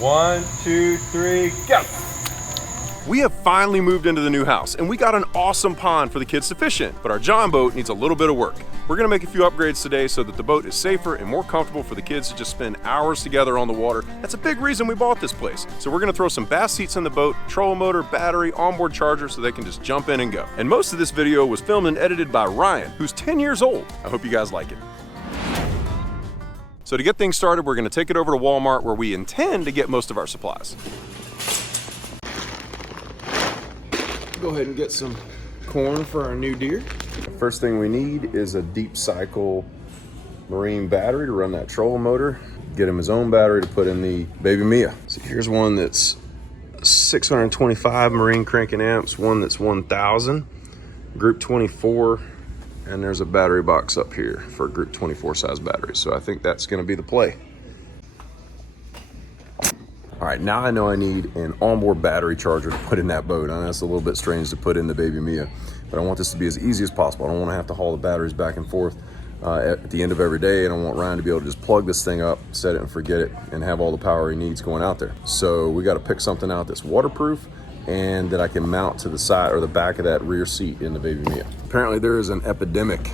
1, 2, 3, go. We have finally moved into the new house and we got an awesome pond for the kids to fish in, but our John boat needs a little bit of work. We're gonna make a few upgrades today so that the boat is safer and more comfortable for the kids to just spend hours together on the water. That's a big reason we bought this place. So we're gonna throw some bass seats in the boat, trolling motor, battery, onboard charger so they can just jump in and go. And most of this video was filmed and edited by Ryan, who's 10 years old. I hope you guys like it. So to get things started, we're gonna take it over to Walmart where we intend to get most of our supplies. Go ahead and get some corn for our new deer. First thing we need is a deep cycle marine battery to run that trolling motor. Get him his own battery to put in the Baby Mia. So here's one that's 625 marine cranking amps, one that's 1000, group 24, and there's a battery box up here for a group 24 size battery. So I think that's gonna be the play. All right, now I know I need an onboard battery charger to put in that boat. I know that's a little bit strange to put in the Baby Mia, but I want this to be as easy as possible. I don't want to have to haul the batteries back and forth at the end of every day, and I want Ryan to be able to just plug this thing up, set it and forget it, and have all the power he needs going out there. So we got to pick something out that's waterproof and that I can mount to the side or the back of that rear seat in the Baby Mia. Apparently there is an epidemic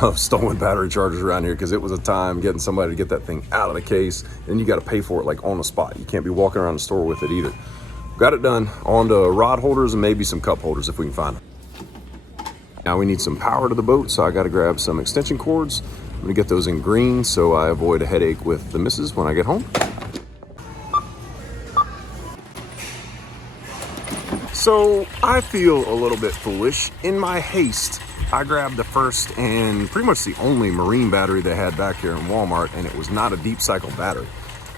of stolen battery chargers around here because it was a time getting somebody to get that thing out of the case, and you got to pay for it like on the spot. You can't be walking around the store with it either. Got it done. On to rod holders and maybe some cup holders if we can find them. Now we need some power to the boat, so I got to grab some extension cords. I'm gonna get those in green so I avoid a headache with the missus when I get home. So I feel a little bit foolish. In my haste, I grabbed the first and pretty much the only marine battery they had back here in Walmart, and it was not a deep cycle battery.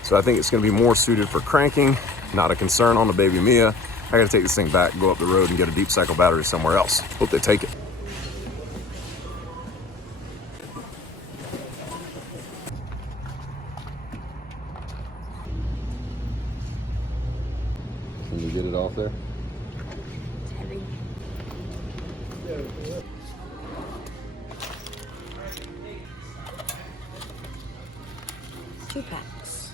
So I think it's gonna be more suited for cranking, not a concern on the Baby Mia. I gotta take this thing back, go up the road and get a deep cycle battery somewhere else. Hope they take it. Can you get it off there? It's heavy. 2 packs.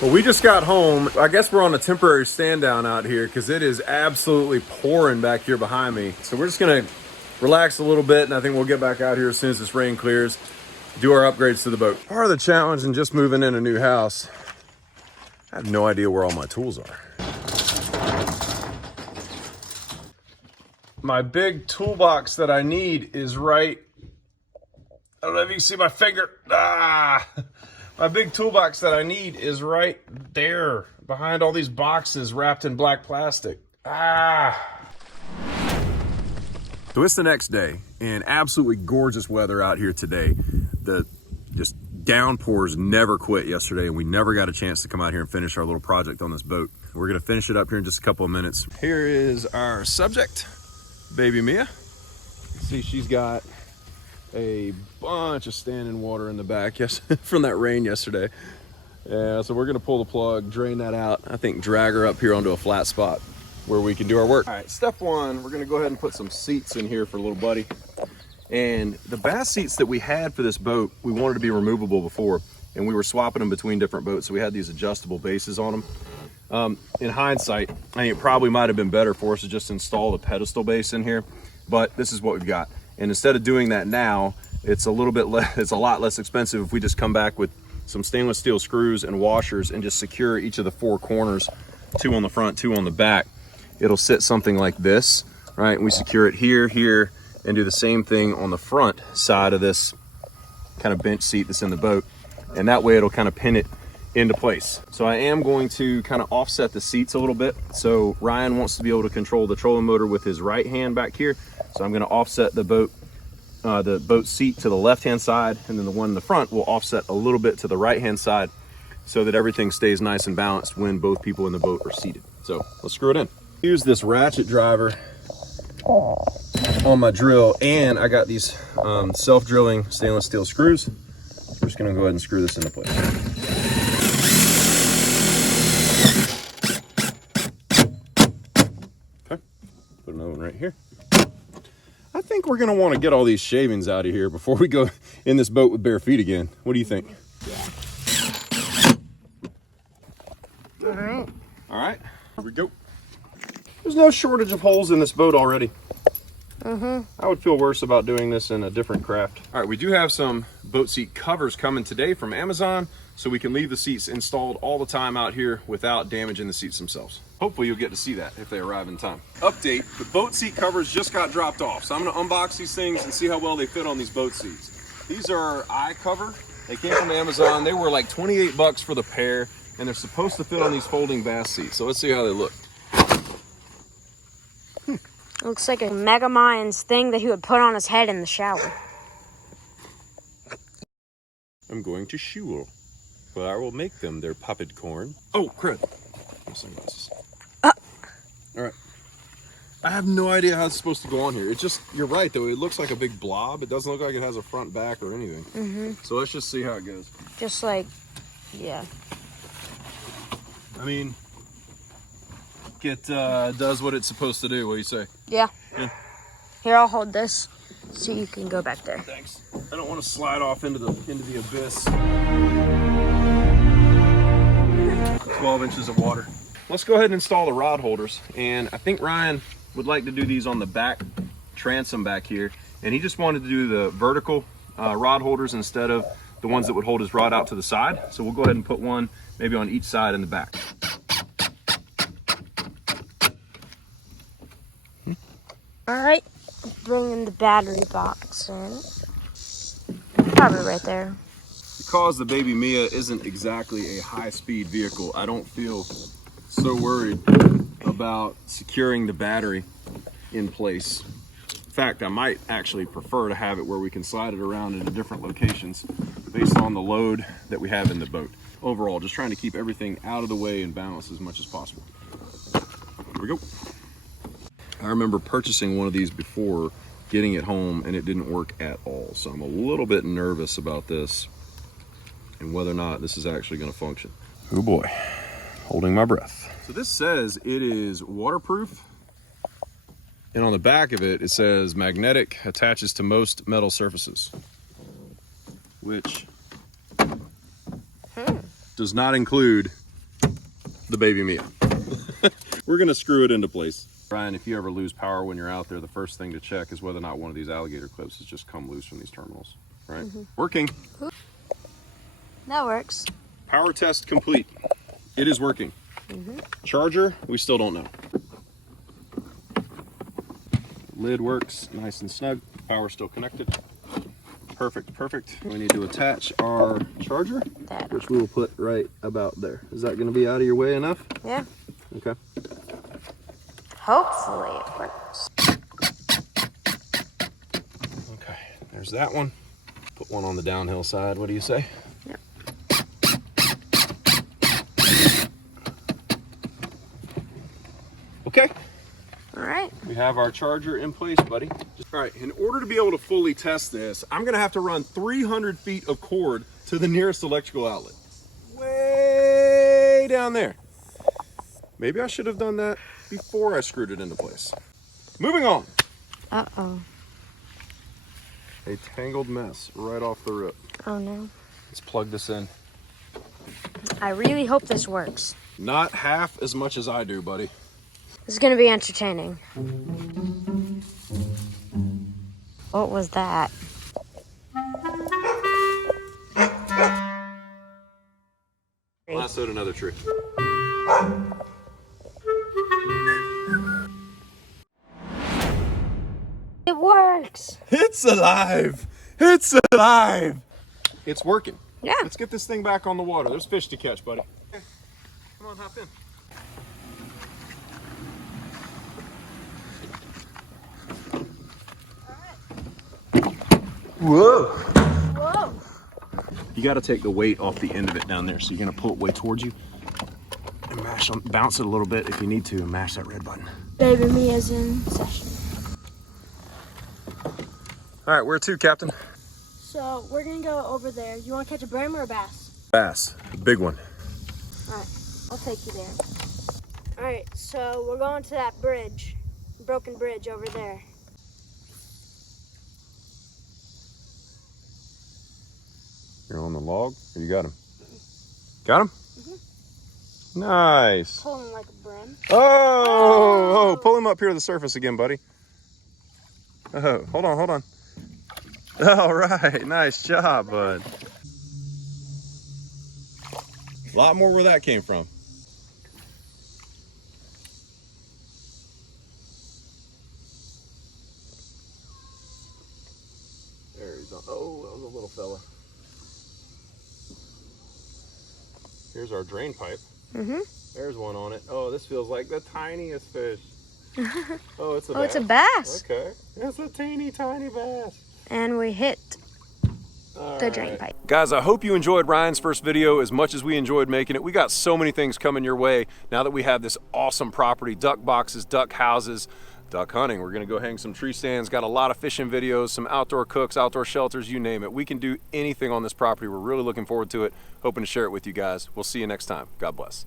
Well, we just got home. I guess we're on a temporary stand down out here because it is absolutely pouring back here behind me. So we're just gonna relax a little bit, and I think we'll get back out here as soon as this rain clears, do our upgrades to the boat. Part of the challenge in just moving in a new house, I have no idea where all my tools are. My big toolbox that I need is right, I don't know if you can see my finger. My big toolbox that I need is right there behind all these boxes wrapped in black plastic. So it's the next day and absolutely gorgeous weather out here today. The just downpours never quit yesterday, and we never got a chance to come out here and finish our little project on this boat. We're gonna finish it up here in just a couple of minutes. Here is our subject, Baby Mia. See, she's got a bunch of standing water in the back from that rain yesterday. Yeah, so we're gonna pull the plug, drain that out, I think drag her up here onto a flat spot where we can do our work. All right, step one, we're gonna go ahead and put some seats in here for little buddy. And the bass seats that we had for this boat, we wanted to be removable before, and we were swapping them between different boats, so we had these adjustable bases on them. In hindsight, I think it probably might have been better for us to just install the pedestal base in here, but this is what we've got. And instead of doing that now, it's a lot less expensive if we just come back with some stainless steel screws and washers and just secure each of the 4 corners, 2 on the front, 2 on the back. It'll sit something like this, right? And we secure it here, here, and do the same thing on the front side of this kind of bench seat that's in the boat. And that way it'll kind of pin it into place. So I am going to kind of offset the seats a little bit. So Ryan wants to be able to control the trolling motor with his right hand back here. So I'm going to offset the boat seat to the left-hand side, and then the one in the front will offset a little bit to the right-hand side so that everything stays nice and balanced when both people in the boat are seated. So let's screw it in. Use this ratchet driver on my drill, and I got these self-drilling stainless steel screws. We're just going to go ahead and screw this into place. another one right here. I think we're gonna want to get all these shavings out of here before we go in this boat with bare feet again. What do you think? Yeah. All right. All right, here we go. There's no shortage of holes in this boat already. I would feel worse about doing this in a different craft. All right, we do have some boat seat covers coming today from Amazon, so we can leave the seats installed all the time out here without damaging the seats themselves. Hopefully you'll get to see that if they arrive in time. Update, the boat seat covers just got dropped off, so I'm gonna unbox these things and see how well they fit on these boat seats. These are eye cover. They came from Amazon. They were like 28 bucks for the pair, and they're supposed to fit on these folding bath seats. So let's see how they look. Looks like a Megamind's thing that he would put on his head in the shower. I'm going to shul, but I will make them their puppet corn. Oh, crud. My sunglasses. All right. I have no idea how it's supposed to go on here. It's just, you're right though, it looks like a big blob. It doesn't look like it has a front, back, or anything. So let's just see how it goes. Just like, yeah. I mean, it does what it's supposed to do. What do you say? Yeah. Yeah. Here, I'll hold this so you can go back there. Thanks. I don't want to slide off into the abyss. 12 inches of water. Let's go ahead and install the rod holders. And I think Ryan would like to do these on the back transom back here. And he just wanted to do the vertical rod holders instead of the ones that would hold his rod out to the side. So we'll go ahead and put one maybe on each side in the back. All right, bringing the battery box in. Probably right there. Because the Baby Mia isn't exactly a high-speed vehicle, I don't feel so worried about securing the battery in place. In fact, I might actually prefer to have it where we can slide it around into different locations based on the load that we have in the boat. Overall, just trying to keep everything out of the way and balanced as much as possible. Here we go. I remember purchasing one of these before, getting it home, and it didn't work at all. So I'm a little bit nervous about this and whether or not this is actually going to function. Oh boy, holding my breath. So this says it is waterproof, and on the back of it, it says magnetic, attaches to most metal surfaces, which does not include the Baby Mia. We're gonna screw it into place. Brian, if you ever lose power when you're out there, the first thing to check is whether or not one of these alligator clips has just come loose from these terminals, right? Working. That works. Power test complete. It is working. Charger, we still don't know. Lid works nice and snug. Power still connected. Perfect, perfect. We need to attach our charger, which we will put right about there. Is that gonna be out of your way enough? Yeah. Okay. Hopefully it works. Okay, there's that one. Put one on the downhill side. What do you say? Yep. Okay. All right. We have our charger in place, buddy. All right, in order to be able to fully test this, I'm gonna have to run 300 feet of cord to the nearest electrical outlet. Way down there. Maybe I should have done that before I screwed it into place. Moving on. Uh-oh. A tangled mess right off the rip. Oh no. Let's plug this in. I really hope this works. Not half as much as I do, buddy. This is gonna be entertaining. What was that? Lassoed another tree. It works. It's alive! It's alive! It's working. Yeah. Let's get this thing back on the water. There's fish to catch, buddy. Okay. Come on, hop in. Whoa! Whoa. You got to take the weight off the end of it down there. So you're going to pull it way towards you and bounce it a little bit if you need to, and mash that red button. Baby Mia's in session. All right, where to, Captain? So we're gonna go over there. You want to catch a brim or a bass? Bass, a big one. All right, I'll take you there. All right, so we're going to that bridge broken bridge over there. You're on the log? Or you got him? Got him? Nice. Pull him like a brim. Oh, pull him up here to the surface again, buddy. Oh, hold on. All right, nice job, bud. A lot more where that came from. There he's on. Oh, that was a little fella. Here's our drain pipe. There's one on it. Oh, this feels like the tiniest fish. Oh, it's a bass. It's a bass. Okay. It's a teeny tiny bass. And we hit the drain pipe. Guys, I hope you enjoyed Ryan's first video as much as we enjoyed making it. We got so many things coming your way now that we have this awesome property, duck boxes, duck houses, duck hunting. We're gonna go hang some tree stands, got a lot of fishing videos, some outdoor cooks, outdoor shelters, you name it. We can do anything on this property. We're really looking forward to it. Hoping to share it with you guys. We'll see you next time. God bless.